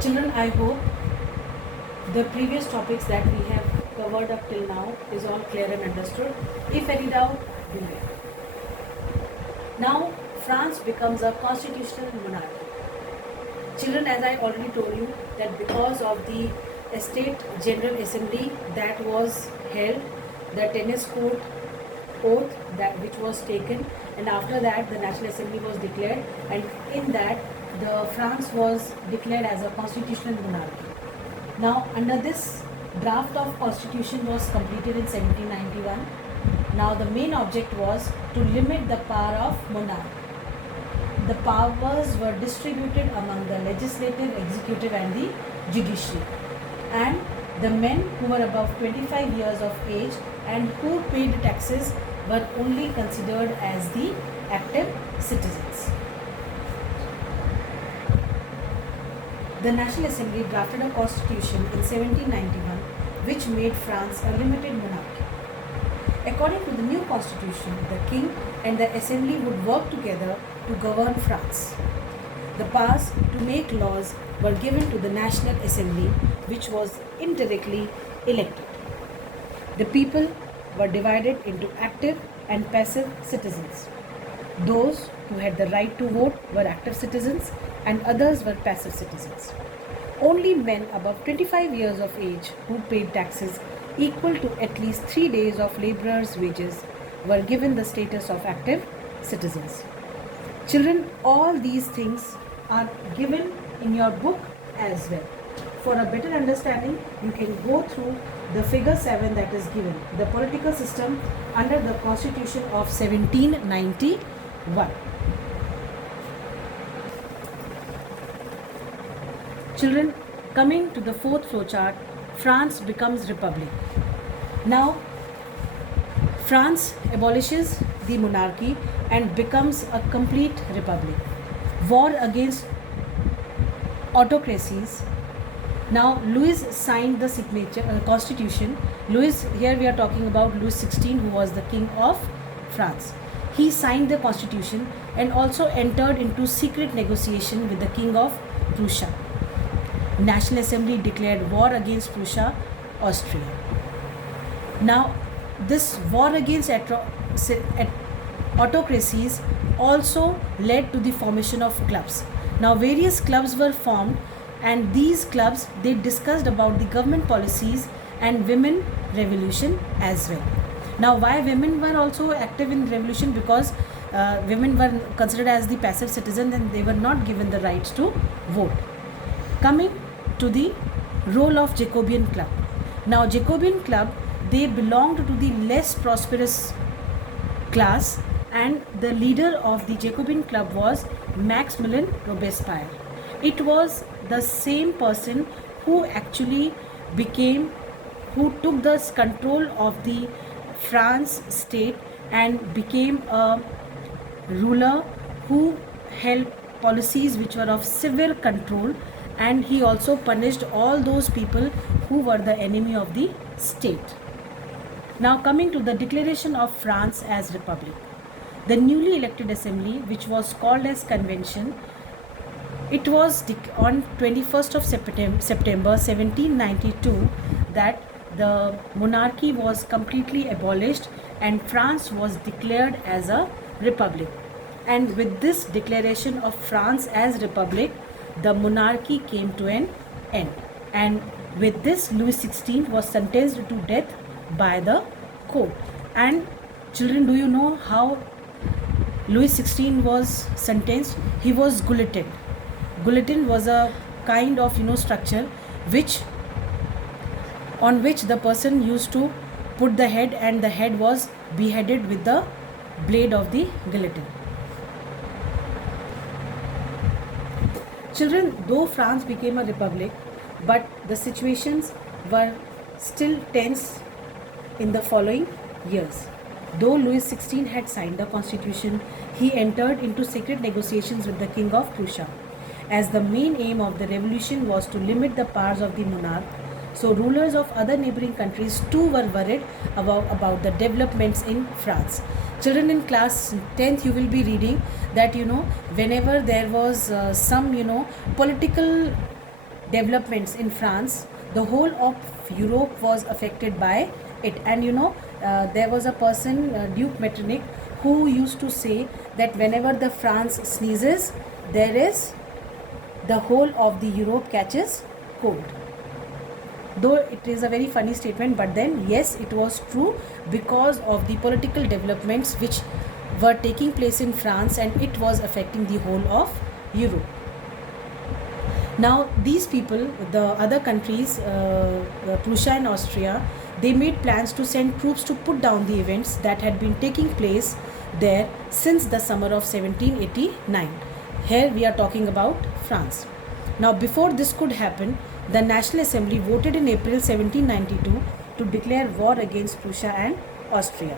Children, I hope the previous topics that we have covered up till now is all clear and understood. If any doubt, beware. Now, France becomes a constitutional monarchy. Children, as I already told you, that because of the State General Assembly that was held, the tennis court oath that which was taken, and after that the National Assembly was declared, and in that the France was declared as a constitutional monarchy. Now, under this draft of constitution was completed in 1791. Now, the main object was to limit the power of monarch. The powers were distributed among the legislative, executive and the judiciary. And the men who were above 25 years of age and who paid taxes were only considered as the active citizens. The National Assembly drafted a constitution in 1791 which made France a limited monarchy. According to the new constitution, the king and the assembly would work together to govern France. The powers to make laws were given to the National Assembly, which was indirectly elected. The people were divided into active and passive citizens. Those who had the right to vote were active citizens and others were passive citizens. Only men above 25 years of age who paid taxes equal to at least 3 days of laborers' wages were given the status of active citizens. Children, all these things are given in your book as well. For a better understanding, you can go through the figure 7 that is given, the political system under the Constitution of 1791. Children, coming to the fourth flowchart, France becomes republic. Now, France abolishes the monarchy and becomes a complete republic. War against autocracies. Now, Louis signed the constitution. Louis, here we are talking about Louis XVI, who was the king of France. He signed the constitution and also entered into secret negotiation with the king of Prussia. National Assembly declared war against Prussia, Austria. Now, this war against autocracies also led to the formation of clubs. Now, various clubs were formed, and these clubs, they discussed about the government policies and women revolution as well. Now, why women were also active in revolution? Because women were considered as the passive citizens and they were not given the rights to vote. Coming to the role of Jacobean Club. Now, Jacobean Club, they belonged to the less prosperous class, and the leader of the Jacobean Club was Maximilien Robespierre. It was the same person who actually who took the control of the France state and became a ruler who held policies which were of severe control, and he also punished all those people who were the enemy of the state. Now, coming to the declaration of France as republic. The newly elected assembly, which was called as convention, it was on 21st of September 1792 that the monarchy was completely abolished and France was declared as a republic. And with this declaration of France as republic, the monarchy came to an end. And with this, Louis XVI was sentenced to death by the court. And children, do you know how Louis XVI was sentenced? He was guillotined. Guillotine was a kind of structure on which the person used to put the head, and the head was beheaded with the blade of the guillotine. Children, though France became a republic, but the situations were still tense in the following years. Though Louis XVI had signed the constitution, he entered into secret negotiations with the king of Prussia, as the main aim of the revolution was to limit the powers of the monarch. So rulers of other neighboring countries too were worried about the developments in France. Children, in class 10th, you will be reading that whenever there was some political developments in France, the whole of Europe was affected by it. And there was a person, Duke Metternich, who used to say that whenever the France sneezes, there is the whole of the Europe catches cold. Though it is a very funny statement, but then yes, it was true because of the political developments which were taking place in France, and it was affecting the whole of Europe. Now these people, the other countries, Prussia and Austria, they made plans to send troops to put down the events that had been taking place there since the summer of 1789. Here we are talking about France. Now before this could happen, the National Assembly voted in April 1792 to declare war against Prussia and Austria.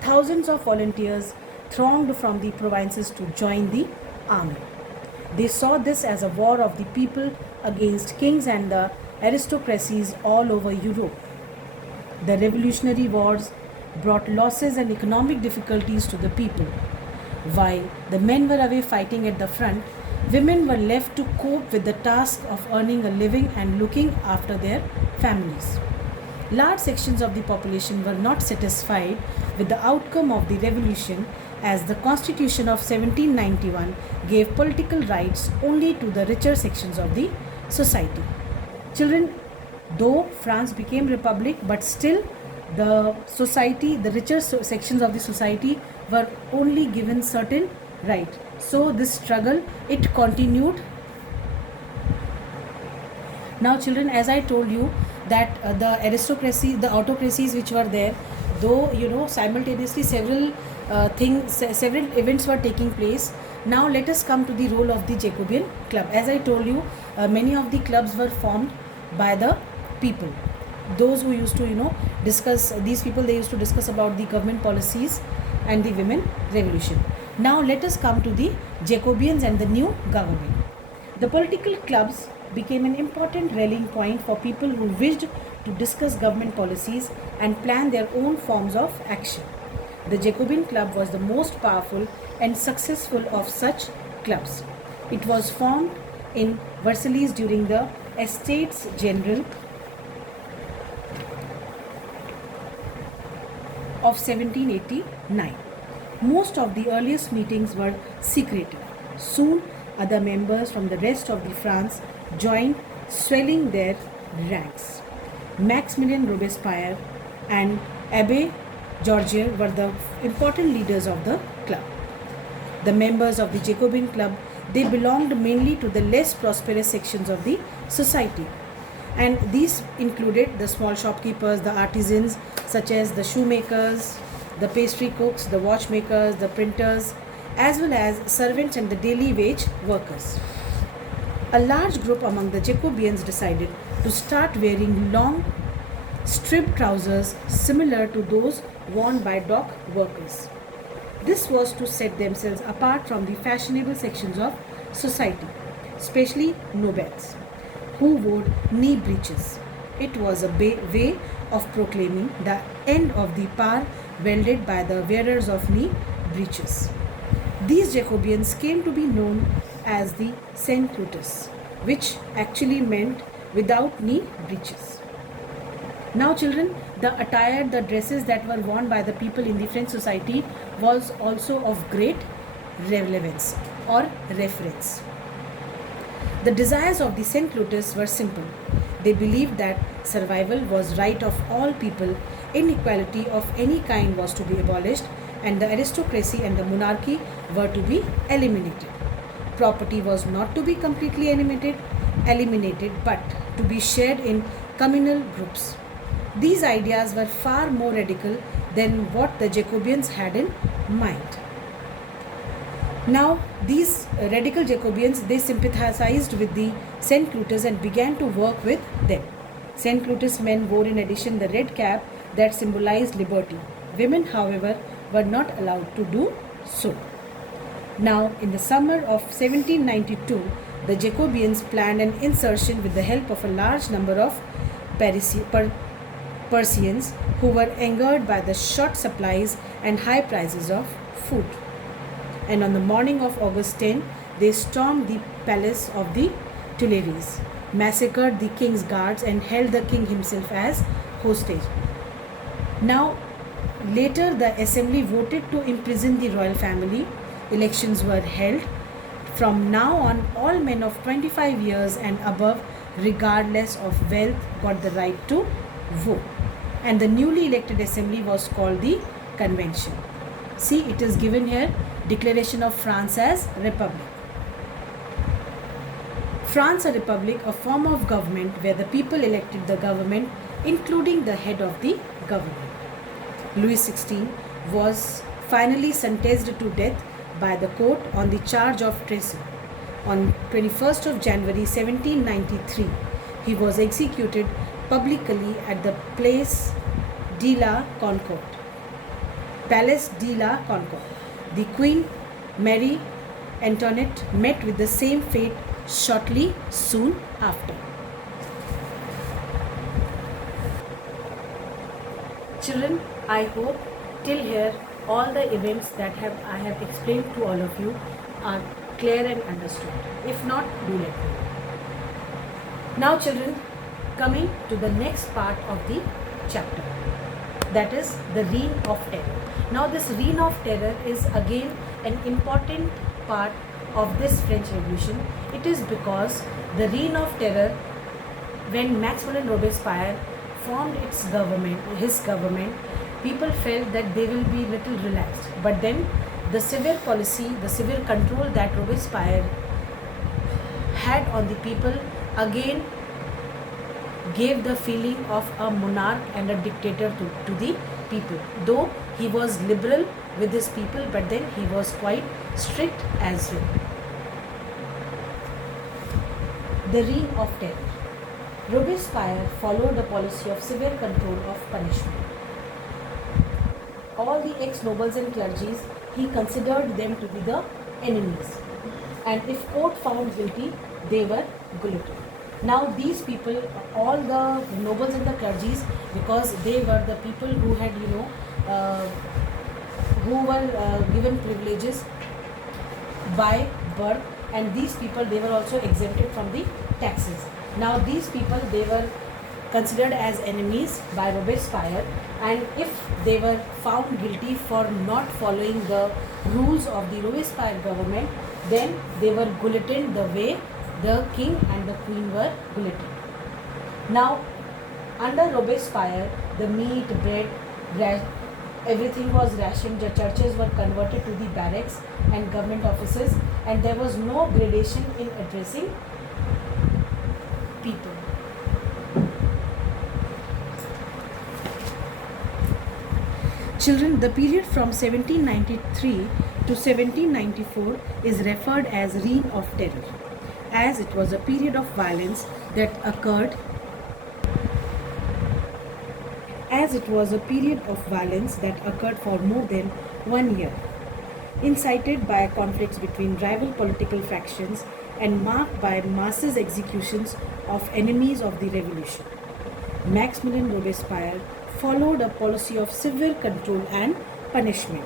Thousands of volunteers thronged from the provinces to join the army. They saw this as a war of the people against kings and the aristocracies all over Europe. The Revolutionary Wars brought losses and economic difficulties to the people. While the men were away fighting at the front, women were left to cope with the task of earning a living and looking after their families. Large sections of the population were not satisfied with the outcome of the revolution, as the Constitution of 1791 gave political rights only to the richer sections of the society. Children, though France became republic, but still the society, the richer sections of the society were only given certain right. So this struggle, it continued. Now children, as I told you that the aristocracy, the autocracies which were there, though simultaneously several events were taking place. Now let us come to the role of the Jacobean club. As I told you, many of the clubs were formed by the people. Those who used to discuss, these people, they used to discuss about the government policies and the women revolution. Now let us come to the Jacobeans and the new government. The political clubs became an important rallying point for people who wished to discuss government policies and plan their own forms of action. The Jacobin Club was the most powerful and successful of such clubs. It was formed in Versailles during the Estates General of 1789. Most of the earliest meetings were secretive. Soon, other members from the rest of the France joined, swelling their ranks. Maximilien Robespierre and Abbé Georgier were the important leaders of the club. The members of the Jacobin Club, they belonged mainly to the less prosperous sections of the society, and these included the small shopkeepers, the artisans such as the shoemakers, the pastry cooks, the watchmakers, the printers, as well as servants and the daily wage workers. A large group among the Jacobians decided to start wearing long striped trousers similar to those worn by dock workers. This was to set themselves apart from the fashionable sections of society, especially nobles, who wore knee breeches. It was a way of proclaiming the end of the power wielded by the wearers of knee breeches. These Jacobians came to be known as the Sans-Culottes, which actually meant without knee breeches. Now children, the attire, the dresses that were worn by the people in the French society was also of great relevance or reference. The desires of the Sans-Culottes were simple. They believed that survival was right of all people, inequality of any kind was to be abolished, and the aristocracy and the monarchy were to be eliminated. Property was not to be completely eliminated, but to be shared in communal groups. These ideas were far more radical than what the Jacobians had in mind. Now, these radical Jacobians, they sympathized with the Sans-Culottes and began to work with them. Sans-Culottes men wore in addition the red cap that symbolized liberty. Women, however, were not allowed to do so. Now, in the summer of 1792, the Jacobians planned an insurrection with the help of a large number of Parisians who were angered by the short supplies and high prices of food. And on the morning of August 10, they stormed the palace of the Tuileries. massacred the king's guards and held the king himself as hostage. Now, later the assembly voted to imprison the royal family. Elections were held. From now on, all men of 25 years and above, regardless of wealth, got the right to vote. And the newly elected assembly was called the convention. See, it is given here, Declaration of France as Republic. France a republic, a form of government where the people elected the government, including the head of the government. Louis XVI was finally sentenced to death by the court on the charge of treason. On 21st of January 1793, he was executed publicly at the Place de la Concorde. Palace de la Concorde. The Queen Marie Antoinette met with the same fate shortly soon after. Children, I hope till here all the events that I have explained to all of you are clear and understood. If not, do let me know. Now children, coming to the next part of the chapter, that is the Reign of Terror. Now this Reign of Terror is again an important part of this French Revolution. It is because the Reign of Terror, when Maximilien Robespierre formed his government, people felt that they will be little relaxed. But then the severe policy, the severe control that Robespierre had on the people again gave the feeling of a monarch and a dictator to the people. Though he was liberal with his people, but then he was quite strict as well. The Reign of Terror. Robespierre followed a policy of severe control of punishment. All the ex-nobles and clergies, he considered them to be the enemies. And if court found guilty, they were guillotined. Now these people, all the nobles and the clergies, because they were the people who had, who were given privileges by birth, and these people, they were also exempted from the taxes. Now these people, they were considered as enemies by Robespierre, and if they were found guilty for not following the rules of the Robespierre government, then they were guillotined the way the king and the queen were guillotined. Now under Robespierre, the meat, bread, everything was rationed. The churches were converted to the barracks and government offices, and there was no gradation in addressing people. Children, the period from 1793 to 1794 is referred as Reign of Terror, as it was a period of violence that occurred for more than 1 year, incited by conflicts between rival political factions and marked by massive executions of enemies of the revolution. Maximilien Robespierre followed a policy of severe control and punishment.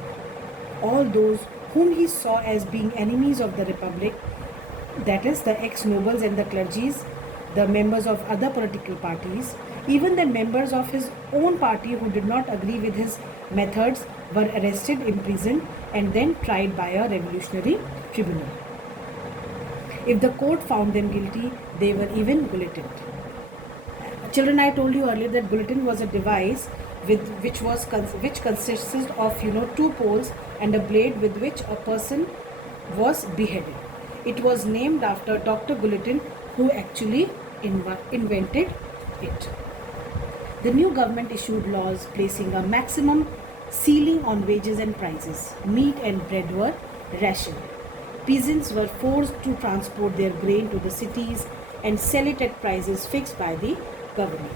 All those whom he saw as being enemies of the Republic, that is, the ex-nobles and the clergies, the members of other political parties, even the members of his own party who did not agree with his methods, were arrested, imprisoned, and then tried by a revolutionary tribunal. If the court found them guilty, they were even guillotined. Children, I told you earlier that guillotine was a device which consisted of two poles and a blade with which a person was beheaded. It was named after Dr. Guillotin, who actually invented it. The new government issued laws placing a maximum ceiling on wages and prices. Meat and bread were rationed. Peasants were forced to transport their grain to the cities and sell it at prices fixed by the government.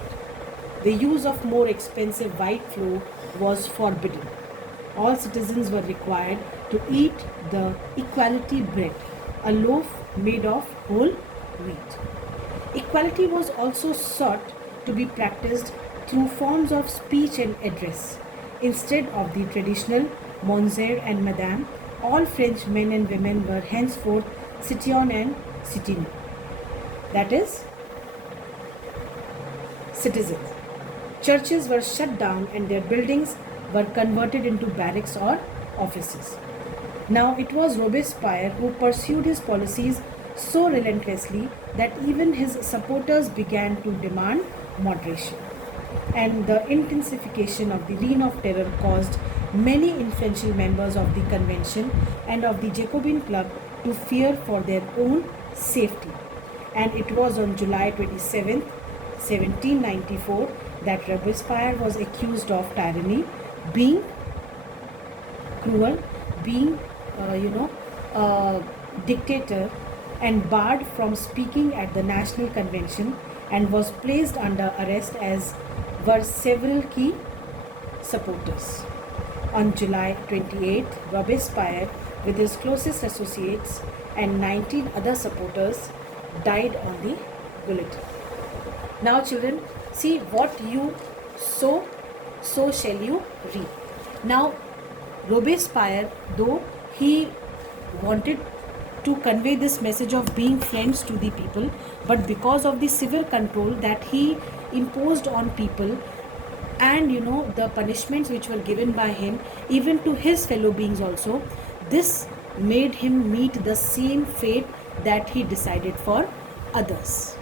The use of more expensive white flour was forbidden. All citizens were required to eat the equality bread, a loaf made of whole wheat. Equality was also sought to be practiced through forms of speech and address. Instead of the traditional Monsieur and Madame, all French men and women were henceforth citoyen and citoyenne. That is, citizens. Churches were shut down and their buildings were converted into barracks or offices. Now, it was Robespierre who pursued his policies so relentlessly that even his supporters began to demand moderation. And the intensification of the reign of terror caused many influential members of the convention and of the Jacobin Club to fear for their own safety. And it was on July 27th, 1794, that Robespierre was accused of tyranny, being cruel, being, a dictator, and barred from speaking at the National Convention, and was placed under arrest, as were several key supporters. On July 28th, Robespierre, with his closest associates and 19 other supporters, died on the guillotine. Now, children, see, what you sow, so shall you reap. Now, Robespierre, though he wanted to convey this message of being friends to the people, but because of the severe control that he imposed on people, and the punishments which were given by him even to his fellow beings also, this made him meet the same fate that he decided for others.